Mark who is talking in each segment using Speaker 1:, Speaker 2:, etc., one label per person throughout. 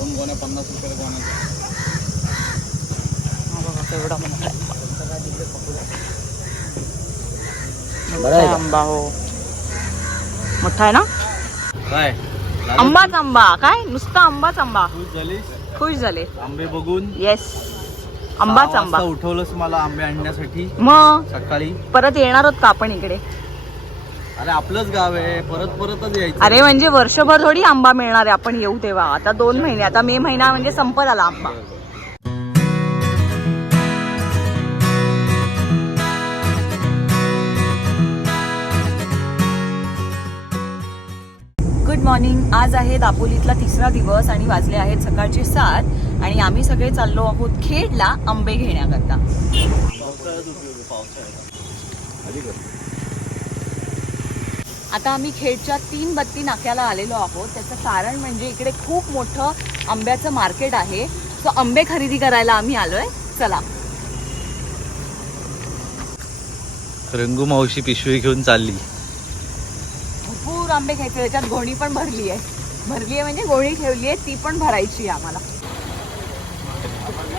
Speaker 1: दोन गोण्या पन्नास रुपये गोण्या
Speaker 2: हा मोठा आहे? आंबा हो. मोठा ना?
Speaker 1: काय?
Speaker 2: आंबाच आंबा. काय? नुसता आंबाच आंबा.
Speaker 1: खुश
Speaker 2: झाले.
Speaker 1: आंबे बघून?
Speaker 2: येस आंबाच आंबा.
Speaker 1: उठवलंस मला आंबे आणण्यासाठी.
Speaker 2: मग?
Speaker 1: सकाळी?
Speaker 2: परत येणार आहोत का आपण इकडे?
Speaker 1: अरे आपलंच गाव आहे. परत परतच यायचं.
Speaker 2: अरे म्हणजे वर्षभर थोडी आंबा मिळणार आहे आपण येऊ तेव्हा. आता दोन महिने आता मे महिना म्हणजे संपत आला आंबा. गुड मॉर्निंग आज आहे दापोलीतला तिसरा दिवस आणि वाजले आहेत सकाळचे सात. आणि आम्ही सगळे चाललो आहोत खेडला आंबे घेण्याकरता. आता आम्ही खेडच्या तीन बत्ती नाक्याला आलेलो आहोत. त्याचं कारण म्हणजे इकडे खूप मोठं आंब्याचं मार्केट आहे. सो आंबे खरेदी करायला आम्ही आलोय. चला.
Speaker 1: रंगू मावशी पिशवी घेऊन चालली.
Speaker 2: भरपूर आंबे घ्यायचे. त्याच्यात गोणी पण भरली आहे. भरली आहे म्हणजे गोणी ठेवली आहे. ती पण भरायची आहे आम्हाला.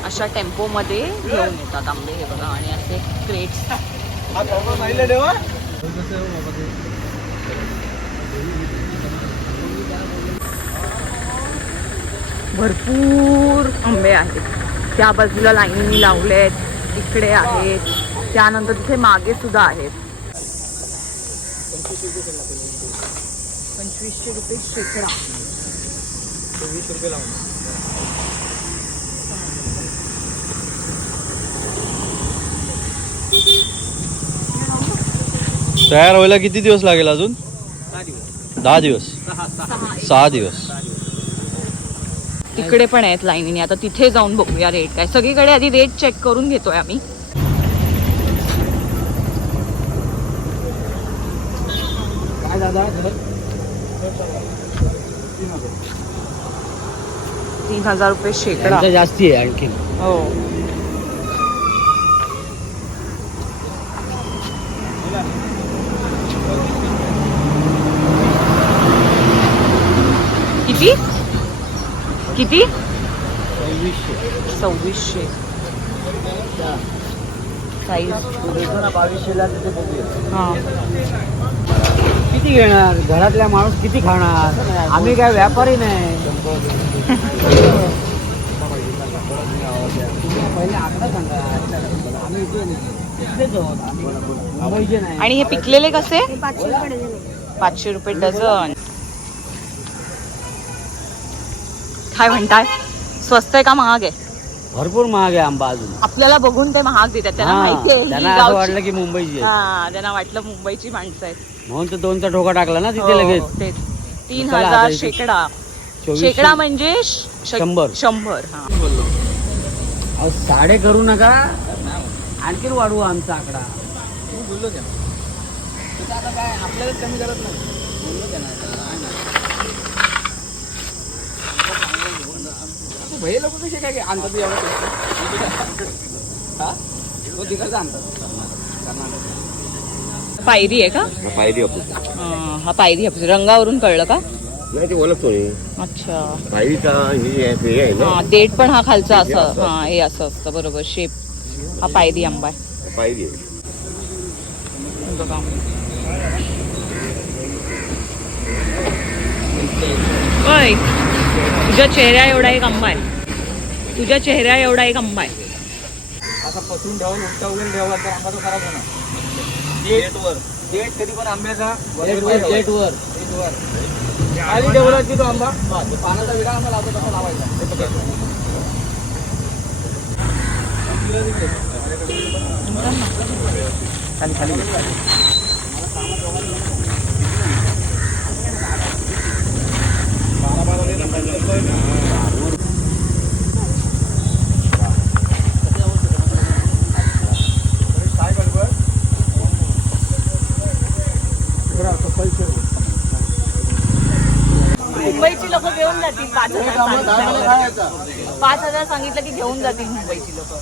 Speaker 2: अशा टेम्पोमध्ये घेऊन येतात आंबे हे बघा. आणि असे क्रेट्स भरपूर आंबे आहेत. त्या बाजूला लाईनी लावलेत तिकडे आहेत. त्यानंतर तिथे मागे सुद्धा आहेत. पंचवीसशे रुपये शेकडा.
Speaker 1: तयार व्हायला किती दिवस लागेल अजून? दहा दिवस. सहा दिवस.
Speaker 2: तिकडे पण आहेत लाईनीने आता तिथे जाऊन बघूया रेट काय. सगळीकडे आधी रेट चेक करून घेतोय आम्ही.
Speaker 3: काय दादा?
Speaker 2: तीन हजार रुपये शेकडा.
Speaker 3: जास्ती आहे आणखी
Speaker 2: हो. किती? किती? सव्वीसशे. साईज.
Speaker 3: बावीसशेला
Speaker 2: हा.
Speaker 3: किती घेणार? घरातल्या माणूस किती खाणार? आम्ही काय व्यापारी पहिले आकडा सांगा. आम्ही नाही.
Speaker 2: आणि हे पिकलेले कसे? पाचशे रुपये डझन. काय म्हणताय? स्वस्त आहे का महाग आहे?
Speaker 3: भरपूर महाग आहे आंबा अजून.
Speaker 2: आपल्याला बघून ते महाग देतात. त्यांना
Speaker 3: हा,
Speaker 2: माहिती आहे ही
Speaker 3: त्यांना असं
Speaker 2: गावची-
Speaker 3: वाटलं की मुंबईची आहे.
Speaker 2: हा त्यांना वाटलं मुंबईची माणसं आहेत.
Speaker 3: म्हणून तर दोनचा ठोका टाकला ना तिथे
Speaker 2: हो,
Speaker 3: लगेच.
Speaker 2: तेच. तीन
Speaker 3: चला, आता
Speaker 2: हजार
Speaker 3: इथे
Speaker 2: शेकडा.
Speaker 3: चोवीसशे.
Speaker 2: शेकडा म्हणजे श- श-
Speaker 3: शंभर.
Speaker 2: शंभर हा.
Speaker 3: अहो, साडे करू नका. आणखीन वाढवू आमचा आकडा.
Speaker 2: पायरी आहे का?
Speaker 4: पायरी आपण
Speaker 2: हा, हा पायरी हापूस रंगावरून कळलं का?
Speaker 4: नाही ते ओळखतो
Speaker 2: अच्छा.
Speaker 4: पायरीचा हे आहे, हे आहे ना?
Speaker 2: हा देठ पण हा खालचा असं. हा हे असं असतं. बरोबर. शेप. हा पायरी आंबा आहे.
Speaker 4: पायरी
Speaker 2: बघा तुझ्या चेहऱ्या एवढा एक आंबा आहे. तुझ्या चेहऱ्या एवढा एक आंबा आहे.
Speaker 1: असा पसरून ठेवून उलटा वगैरे ठेवला तर आंबा तो खराब होणार. डेटवर. डेट कधी पण आंब्याचा
Speaker 3: वर
Speaker 1: खाली ठेवला की तो आंबा? बस, पानाचा विडा आंबा लावतो तसा लावायचा. ते पकडायचं. खाली खाली
Speaker 2: मुंबईची लोक घेऊन जातील पाच हजार सांगितलं. पाच हजार सांगितलं की घेऊन जातील मुंबईची लोक.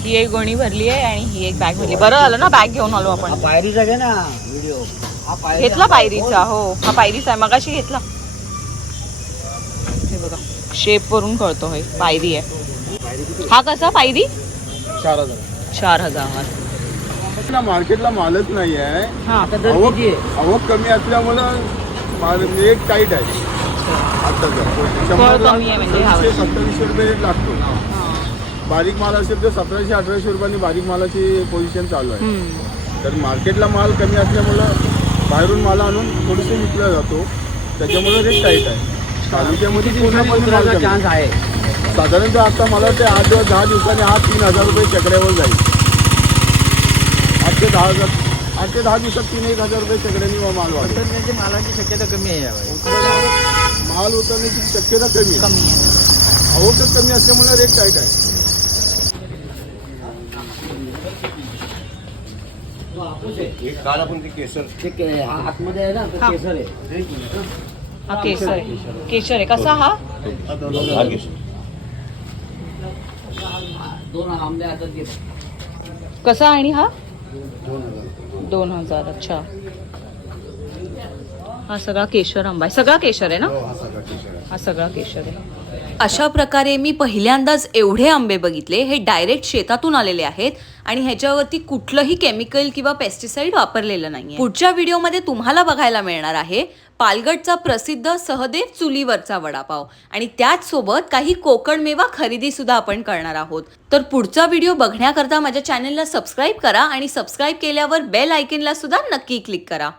Speaker 2: ही एक गोणी भरली आहे आणि ही एक बॅग भरली बरं झालं ना बॅग घेऊन आलो आपण.
Speaker 3: पायरीचा घे ना व्हिडिओ
Speaker 2: घेतला पायरीचा हो. हा पायरीचा आहे. मगाशी घेतला. हे बघा शेप वरून कळतो हे. पायरी आहे. हा कसा पायरी?
Speaker 5: चार हजार.
Speaker 2: चार हजार.
Speaker 5: ना मार्केटला मालच नाही आहे.
Speaker 2: हा
Speaker 3: आता दर
Speaker 5: आवक
Speaker 3: किती आहे?
Speaker 5: आवक कमी असल्यामुळं माल रेट टाईट आहे.
Speaker 2: कमी आहे म्हणजे.
Speaker 5: सत्तावीसशे रुपये रेट लागतो. बारीक माल असेल तर सतराशे अठराशे रुपयांनी बारीक मालाची पोझिशन चालू आहे.
Speaker 2: हम्म.
Speaker 5: तर मार्केटला माल कमी असल्यामुळं बाहेरून माल आणून थोडीशी विकला जातो. त्याच्यामुळे रेट टाईट आहे. तालुक्यामध्ये पूर्णपणे माल कमी.
Speaker 3: चान्स आहे?
Speaker 5: साधारणतः आता मला वाटते आठ दिवस दहा दिवसांनी हा तीन हजार रुपये चकड्यावर जाईल. आठ दहा हजार आठ ते दहा दिवसात तीन एक हजार रुपये चकड्यानी माल वाढेल.
Speaker 3: मालाची शक्यता कमी आहे यावेळी.
Speaker 5: माल उतरण्याची शक्यता कमी आहे.
Speaker 2: कमी आहे.
Speaker 5: आवकच कमी असल्यामुळे रेट टाईट आहे.
Speaker 4: एक काल आपण ते केसर.
Speaker 3: ते के- हा आतमध्ये आहे ना तो
Speaker 2: हा.
Speaker 3: केसर आहे. एक मिनिट, हं.
Speaker 2: हा केशर आहे. केशर आहे. कसा हा?
Speaker 4: हा केसर.
Speaker 3: दोन आंबे घेत
Speaker 2: कसा आणि हा? दोन हजार अच्छा. हा सगळा केशर आंबा आहे. सगळा केशर आहे ना? हा सगळा केशर आहे. अशा प्रकारे मी पहिल्यांदाच एवढे आंबे बघितले. हे डायरेक्ट शेतातून आलेले आहेत. आणि ह्याच्यावरती कुठलंही केमिकल किंवा पेस्टिसाइड वापरलेलं नाही पुढच्या व्हिडिओमध्ये तुम्हाला बघायला मिळणार आहे पालगडचा प्रसिद्ध सहदेव चुलीवरचा वडापाव. आणि त्याचसोबत काही कोकण मेवा खरेदी सुद्धा आपण करणार आहोत. तर पुढचा व्हिडिओ बघण्याकरता माझ्या चॅनलला सबस्क्राईब करा आणि सबस्क्राईब केल्यावर बेल आयकनला सुद्धा नक्की क्लिक करा.